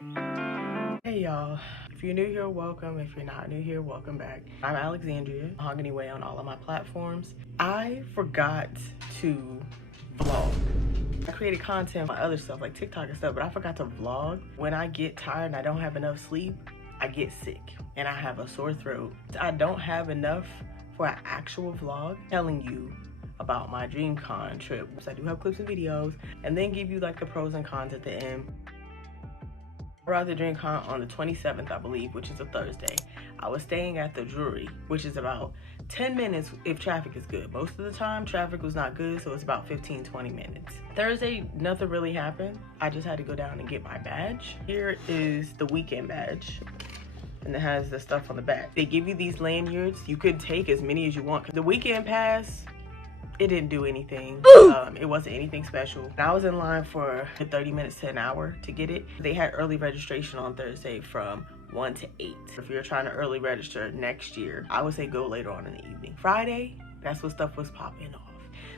Hey y'all, if you're new here, welcome. If you're not new here, welcome back. I'm Alexandria, Mahogany Way on all of my platforms. I forgot to vlog. I created content on other stuff like TikTok and stuff, but I forgot to vlog. When I get tired and I don't have enough sleep, I get sick and I have a sore throat. I don't have enough for an actual vlog telling you about my DreamCon trip. So I do have clips and videos and then give you like the pros and cons at the end. I arrived at DreamCon on the 27th, I believe, which is a Thursday. I was staying at the Drury, which is about 10 minutes if traffic is good. Most of the time, traffic was not good, so it's about 15-20 minutes. Thursday, nothing really happened. I just had to go down and get my badge. Here is the weekend badge, and it has the stuff on the back. They give you these lanyards. You could take as many as you want. The weekend pass, it didn't do anything. It wasn't anything special. And I was in line for 30 minutes to an hour to get it. They had early registration on Thursday from 1 to 8. If you're trying to early register next year, I would say go later on in the evening. Friday, that's when stuff was popping off.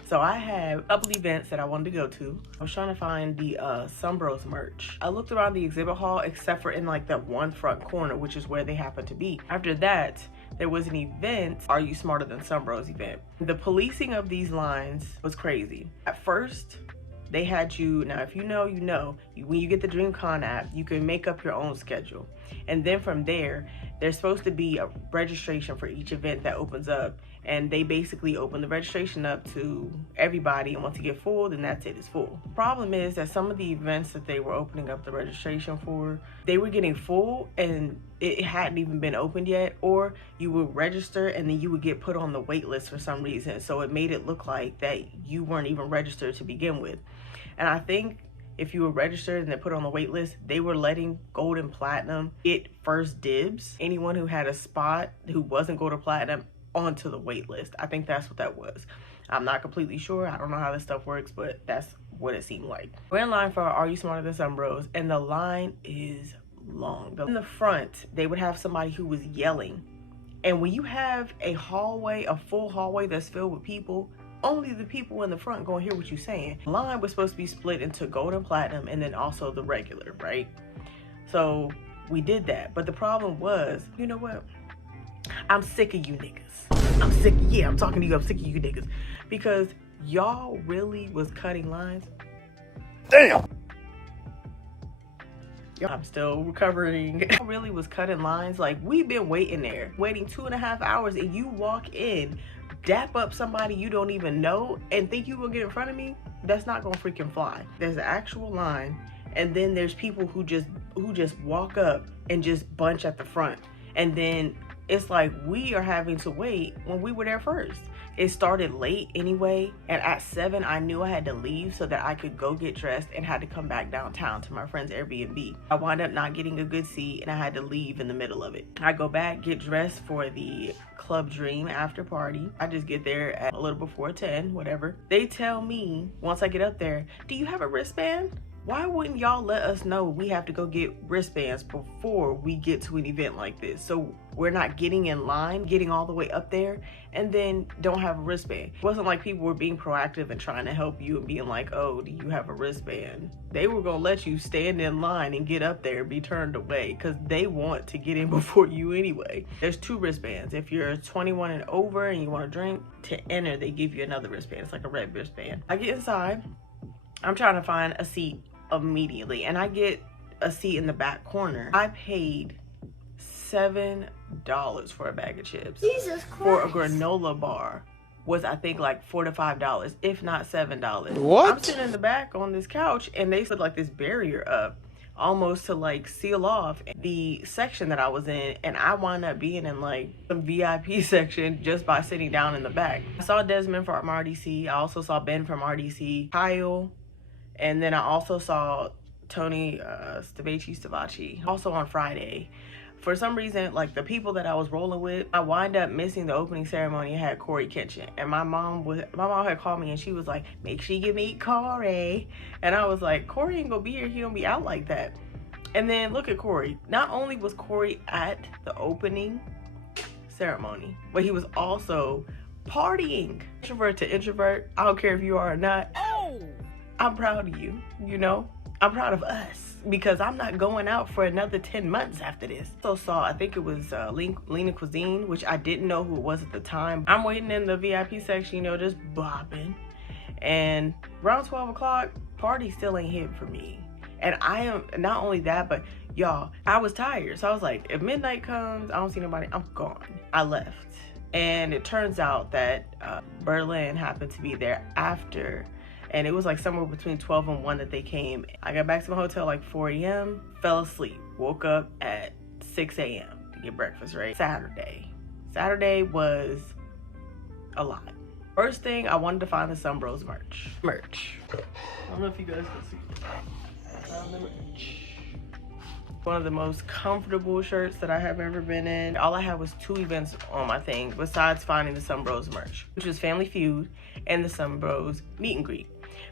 So I had a couple events that I wanted to go to. I was trying to find the Sunbros merch. I looked around the exhibit hall except for in like that one front corner, which is where they happen to be. After that, there was an event, Are You Smarter Than Sunbros event. The policing of these lines was crazy. At first, they had you, now if you know, you know, when you get the DreamCon app, you can make up your own schedule. And then from there, there's supposed to be a registration for each event that opens up. And they basically open the registration up to everybody, and once you get full, then that's it, it's full. Problem is that some of the events that they were opening up the registration for, they were getting full and it hadn't even been opened yet, or you would register and then you would get put on the wait list for some reason. So it made it look like that you weren't even registered to begin with. And I think if you were registered and then put on the wait list, they were letting gold and platinum get first dibs. Anyone who had a spot who wasn't gold or platinum onto the wait list. I think that's what that was. I'm not completely sure. I don't know how this stuff works, but that's what it seemed like. We're in line for Are You Smarter Than Sunbros, and the line is long. In the front, they would have somebody who was yelling. And when you have a hallway, a full hallway that's filled with people, only the people in the front gonna hear what you're saying. The line was supposed to be split into gold and platinum and then also the regular, right? So we did that. But the problem was, you know what? I'm sick of you niggas. I'm sick, yeah, I'm talking to you, I'm sick of you niggas. Because y'all really was cutting lines. Damn! I'm still recovering. Y'all really was cutting lines. Like, we've been waiting there, waiting 2.5 hours, and you walk in, dap up somebody you don't even know, and think you gonna get in front of me? That's not gonna freaking fly. There's an actual line, and then there's people who just walk up and just bunch at the front. And then it's like we are having to wait when we were there first. It started late anyway, and at 7 I knew I had to leave so that I could go get dressed and had to come back downtown to my friend's Airbnb. I wound up not getting a good seat and I had to leave in the middle of it. I go back, get dressed for the Club Dream after party. I just get there at a little before 10, whatever. They tell me once I get up there, do you have a wristband? Why wouldn't y'all let us know we have to go get wristbands before we get to an event like this? So we're not getting in line, getting all the way up there, and then don't have a wristband. It wasn't like people were being proactive and trying to help you and being like, oh, do you have a wristband? They were gonna let you stand in line and get up there and be turned away because they want to get in before you anyway. There's 2 wristbands. If you're 21 and over and you want to drink, to enter, they give you another wristband. It's like a red wristband. I get inside. I'm trying to find a seat immediately, and I get a seat in the back corner. I paid $7 for a bag of chips. Jesus Christ. For a granola bar was I think like $4 to $5, if not $7. What? I'm sitting in the back on this couch and they put like this barrier up almost to like seal off the section that I was in, and I wound up being in like the VIP section just by sitting down in the back. I saw Desmond from RDC. I also saw Ben from RDC, Kyle, and then I also saw Tony Stavachi also on Friday. For some reason, like the people that I was rolling with, I wind up missing the opening ceremony. I had Corey Kitchen, and my mom had called me and she was like, make sure you meet Corey. And I was like, Corey ain't gonna be here, he don't be out like that. And then look at Corey. Not only was Corey at the opening ceremony, but he was also partying. Introvert to introvert, I don't care if you are or not. Oh, I'm proud of you, you know? I'm proud of us because I'm not going out for another 10 months after this. So saw, I think it was Lena Cuisine, which I didn't know who it was at the time. I'm waiting in the VIP section, you know, just bopping. And around 12 o'clock, party still ain't hit for me. And I am, not only that, but y'all, I was tired. So I was like, if midnight comes, I don't see nobody, I'm gone. I left. And it turns out that Berlin happened to be there after. And it was like somewhere between 12 and 1 that they came. I got back to my hotel like 4 a.m., fell asleep, woke up at 6 a.m. to get breakfast, right? Saturday was a lot. First thing, I wanted to find the Some Bros merch. I don't know if you guys can see. I found the merch. One of the most comfortable shirts that I have ever been in. All I had was 2 events on my thing besides finding the Some Bros merch, which was Family Feud and the Some Bros meet and greet.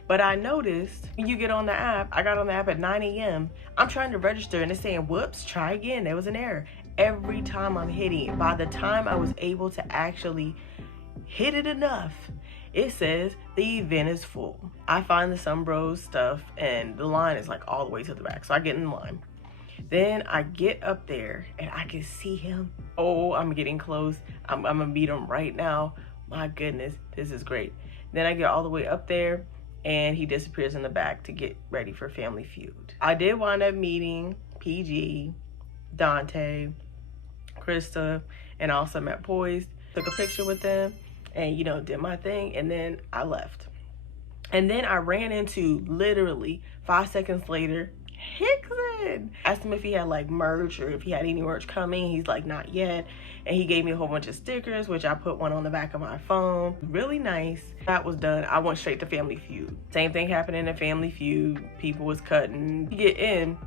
But I noticed when you get on the app, I got on the app at 9 a.m. I'm trying to register and it's saying, whoops, try again. There was an error. Every time I'm hitting it, by the time I was able to actually hit it enough, it says the event is full. I find the Some Bros stuff and the line is like all the way to the back. So I get in line. Then I get up there and I can see him. Oh, I'm getting close. I'm gonna meet him right now. My goodness, this is great. Then I get all the way up there and he disappears in the back to get ready for Family Feud. I did wind up meeting PG, Dante, Krista, and also met Poised. Took a picture with them and, you know, did my thing, and then I left. And then I ran into, literally 5 seconds later, Hickson. Asked him if he had like merch or if he had any merch coming. He's like, not yet. And he gave me a whole bunch of stickers, which I put one on the back of my phone. Really nice. That was done. I went straight to Family Feud. Same thing happened in the Family Feud. People was cutting. You get in,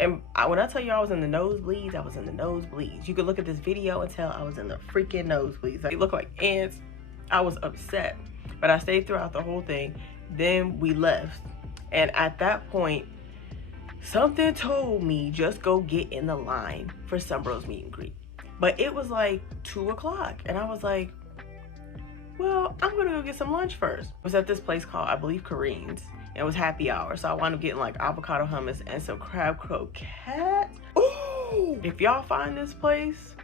and when I tell you I was in the nosebleeds, I was in the nosebleeds. You could look at this video and tell I was in the freaking nosebleeds. They look like ants. I was upset, but I stayed throughout the whole thing. Then we left, and at that point, something told me just go get in the line for Some Bros meet and greet. But it was like 2 o'clock, and I was like, well, I'm gonna go get some lunch first. It was at this place called, I believe, Kareem's, and it was happy hour, so I wound up getting like avocado hummus and some crab croquette. Ooh! If y'all find this place,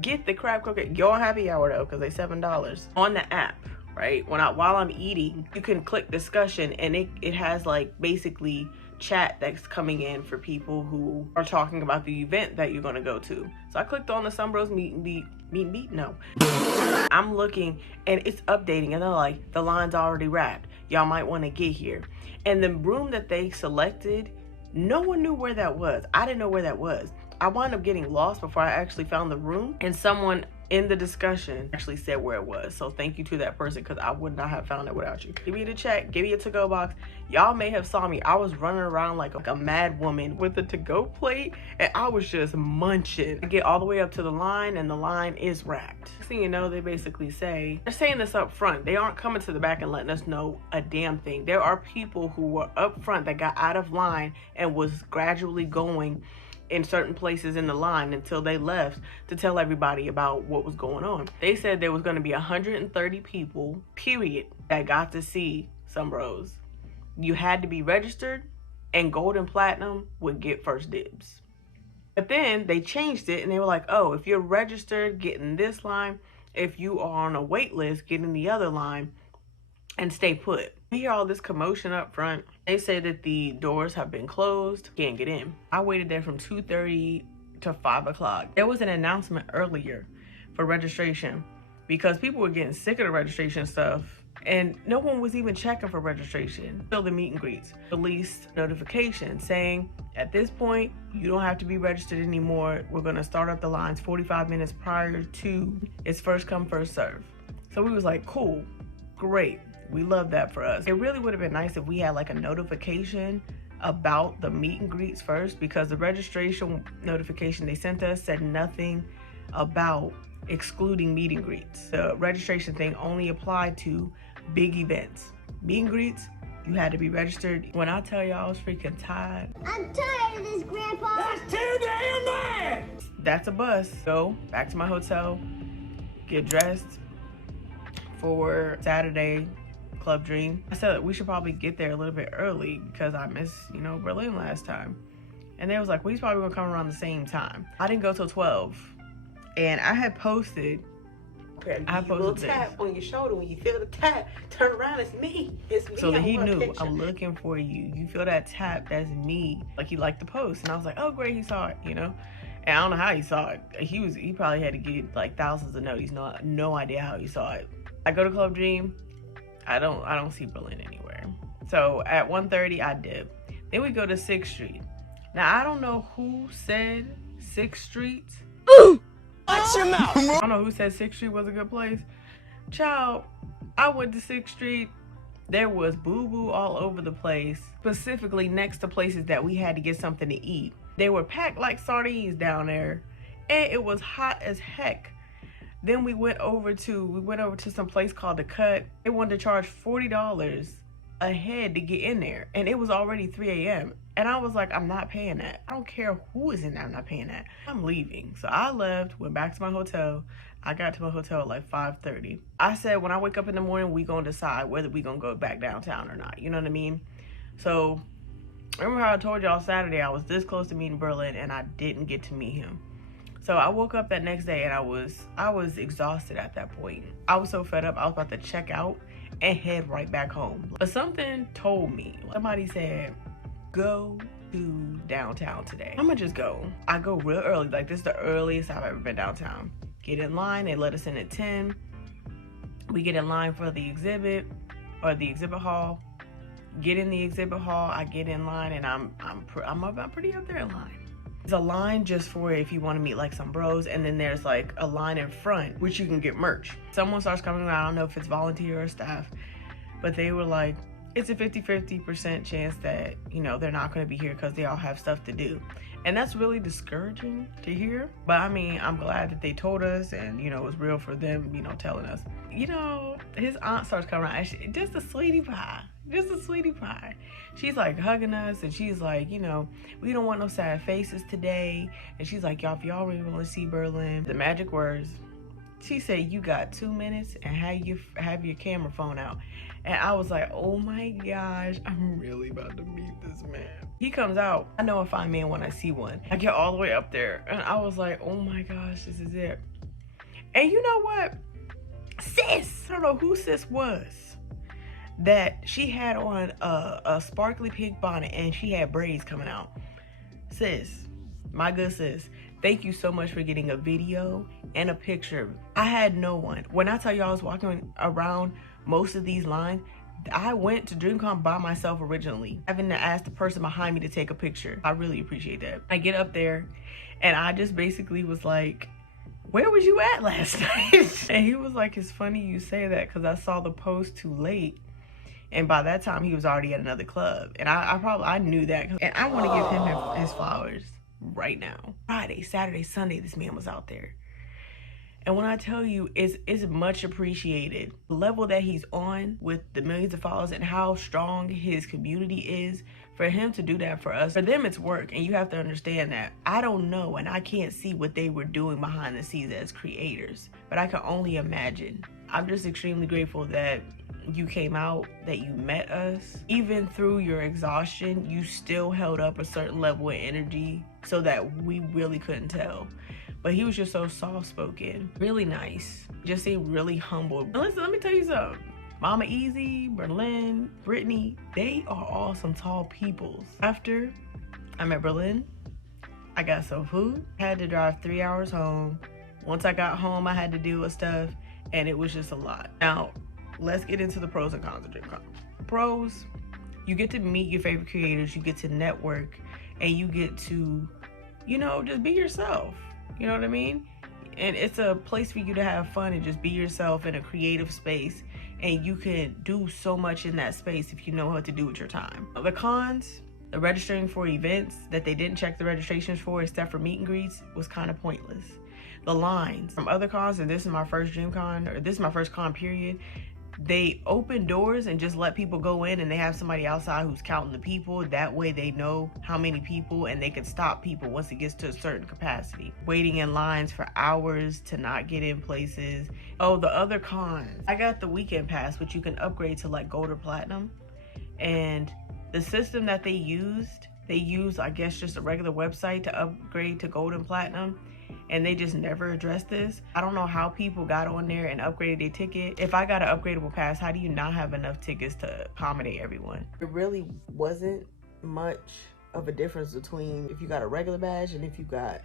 get the crab croquette. Go on happy hour though, because they $7 on the app. Right, while I'm eating, you can click discussion, and it has like basically chat that's coming in for people who are talking about the event that you're gonna go to. So I clicked on the Some Bros meet and beat. No, I'm looking and it's updating, and they're like, the line's already wrapped. Y'all might want to get here. And the room that they selected, no one knew where that was. I didn't know where that was. I wound up getting lost before I actually found the room, and someone in the discussion actually said where it was. So thank you to that person, because I would not have found it without you. Give me the check, give me a to-go box. Y'all may have saw me. I was running around like a mad woman with a to-go plate, and I was just munching. I get all the way up to the line, and the line is wrapped. Next thing you know, they basically say, they're saying this up front. They aren't coming to the back and letting us know a damn thing. There are people who were up front that got out of line and was gradually going in certain places in the line until they left to tell everybody about what was going on. They said there was going to be 130 people, period, that got to see Some Bros. You had to be registered, and gold and platinum would get first dibs. But then they changed it, and they were like, oh, if you're registered, get in this line. If you are on a wait list, get in the other line and stay put. We hear all this commotion up front. They say that the doors have been closed, can't get in. I waited there from 2:30 to 5 o'clock. There was an announcement earlier for registration because people were getting sick of the registration stuff, and no one was even checking for registration. So the meet and greets released notification saying, at this point, you don't have to be registered anymore. We're gonna start up the lines 45 minutes prior to it's first come, first serve. So we was like, cool, great. We love that for us. It really would have been nice if we had like a notification about the meet and greets first, because the registration notification they sent us said nothing about excluding meet and greets. The registration thing only applied to big events. Meet and greets, you had to be registered. When I tell y'all I was freaking tired. I'm tired of this, Grandpa. That's too damn bad. That's a bus. Go back to my hotel, get dressed for Saturday Club Dream. I said we should probably get there a little bit early because I missed, you know, Berlin last time. And they was like, well, he's probably gonna come around the same time. I didn't go till 12. And I had posted, I posted a little tap on your shoulder. When you feel the tap, turn around, it's me. It's me. So that he knew, I'm looking for you. You feel that tap, that's me. Like, he liked the post. And I was like, oh great, he saw it, you know? And I don't know how he saw it. He probably had to get like thousands of notes. No idea how he saw it. I go to Club Dream. I don't see Berlin anywhere. So at 1:30 I dip. Then we go to 6th Street. Now I don't know who said 6th Street. Watch your mouth. I don't know who said 6th Street was a good place. Child, I went to 6th Street. There was boo-boo all over the place, specifically next to places that we had to get something to eat. They were packed like sardines down there, and it was hot as heck. Then we went over to some place called The Cut. They wanted to charge $40 a head to get in there, and it was already 3 a.m. And I was like, I'm not paying that. I don't care who is in there, I'm not paying that. I'm leaving. So I left, went back to my hotel. I got to my hotel at like 5:30. I said, when I wake up in the morning, we gonna decide whether we gonna go back downtown or not. You know what I mean? So remember how I told y'all Saturday I was this close to meeting Berlin and I didn't get to meet him. So I woke up that next day and I was exhausted at that point. I was so fed up, I was about to check out and head right back home. But something told me, somebody said, go to downtown today. I'm gonna just go. I go real early, like this is the earliest I've ever been downtown. Get in line, they let us in at 10. We get in line for the exhibit or the exhibit hall. Get in the exhibit hall, I get in line and I'm pretty up there in line. There's a line just for if you want to meet like some bros, and then there's like a line in front which you can get merch. Someone starts coming around, I don't know if it's volunteer or staff, but they were like, it's a 50% chance that, you know, they're not going to be here because they all have stuff to do. And that's really discouraging to hear. But I mean, I'm glad that they told us, and, you know, it was real for them, you know, telling us. You know, his aunt starts coming around, and just a sweetie pie. Just a sweetie pie. She's like hugging us, and she's like, you know, we don't want no sad faces today. And she's like, y'all, if y'all really want to see Berlin, the magic words, she said, you got 2 minutes and have your camera phone out. And I was like, oh my gosh, I'm really about to meet this man. He comes out. I know a fine man when I see one. I get all the way up there and I was like, oh my gosh, this is it. And you know what? Sis, I don't know who sis was, that she had on a sparkly pink bonnet and she had braids coming out. Sis, my good sis, thank you so much for getting a video and a picture. I had no one. When I tell you I was walking around most of these lines, I went to DreamCon by myself originally, having to ask the person behind me to take a picture. I really appreciate that. I get up there and I just basically was like, where was you at last night? And he was like, it's funny you say that because I saw the post too late. And by that time he was already at another club. And I knew that. And I want to give him his flowers right now. Friday, Saturday, Sunday, this man was out there. And when I tell you, it's much appreciated. The level that he's on with the millions of followers and how strong his community is, for him to do that for us, for them it's work. And you have to understand that. I don't know and I can't see what they were doing behind the scenes as creators, but I can only imagine. I'm just extremely grateful that you came out, that you met us. Even through your exhaustion, you still held up a certain level of energy so that we really couldn't tell. But he was just so soft-spoken, really nice, just seemed really humble. And listen, let me tell you something. Mama Easy, Berlin, Brittany, they are all some tall peoples. After I'm at Berlin, I got some food. I had to drive 3 hours home. Once I got home, I had to deal with stuff, and it was just a lot. Now, let's get into the pros and cons of DreamCon. Pros, you get to meet your favorite creators, you get to network, and you get to, you know, just be yourself. You know what I mean? And it's a place for you to have fun and just be yourself in a creative space. And you can do so much in that space if you know what to do with your time. The cons, the registering for events that they didn't check the registrations for except for meet and greets was kind of pointless. The lines from other cons, and this is my first DreamCon, or this is my first con period, they open doors and just let people go in, and they have somebody outside who's counting the people. That way they know how many people, and they can stop people once it gets to a certain capacity. Waiting in lines for hours to not get in places. Oh, the other cons. I got the weekend pass, which you can upgrade to like gold or platinum. And the system that they used, I guess, just a regular website to upgrade to gold and platinum. And they just never addressed this. I don't know how people got on there and upgraded their ticket. If I got an upgradable pass, how do you not have enough tickets to accommodate everyone? It really wasn't much of a difference between if you got a regular badge and if you got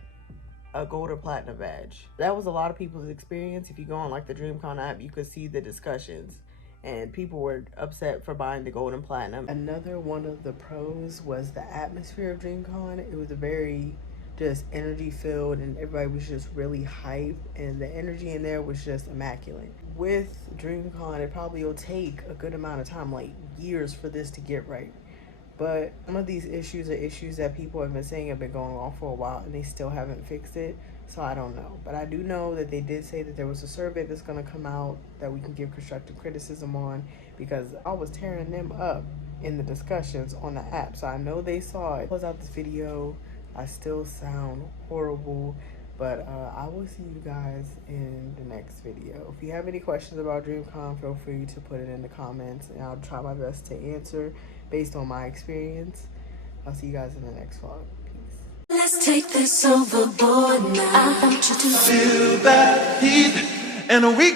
a gold or platinum badge. That was a lot of people's experience. If you go on like the DreamCon app, you could see the discussions, and people were upset for buying the gold and platinum. Another one of the pros was the atmosphere of DreamCon. It was a very just energy filled, and everybody was just really hype, and the energy in there was just immaculate. With DreamCon, it probably will take a good amount of time, like years, for this to get right. But some of these issues are issues that people have been saying have been going on for a while, and they still haven't fixed it. So I don't know. But I do know that they did say that there was a survey that's going to come out that we can give constructive criticism on, because I was tearing them up in the discussions on the app. So I know they saw it. Close out this video. I still sound horrible, but I will see you guys in the next video. If you have any questions about DreamCon, feel free to put it in the comments, and I'll try my best to answer based on my experience. I'll see you guys in the next vlog. Peace. Let's take this overboard now. I want you to Feel that heat, and we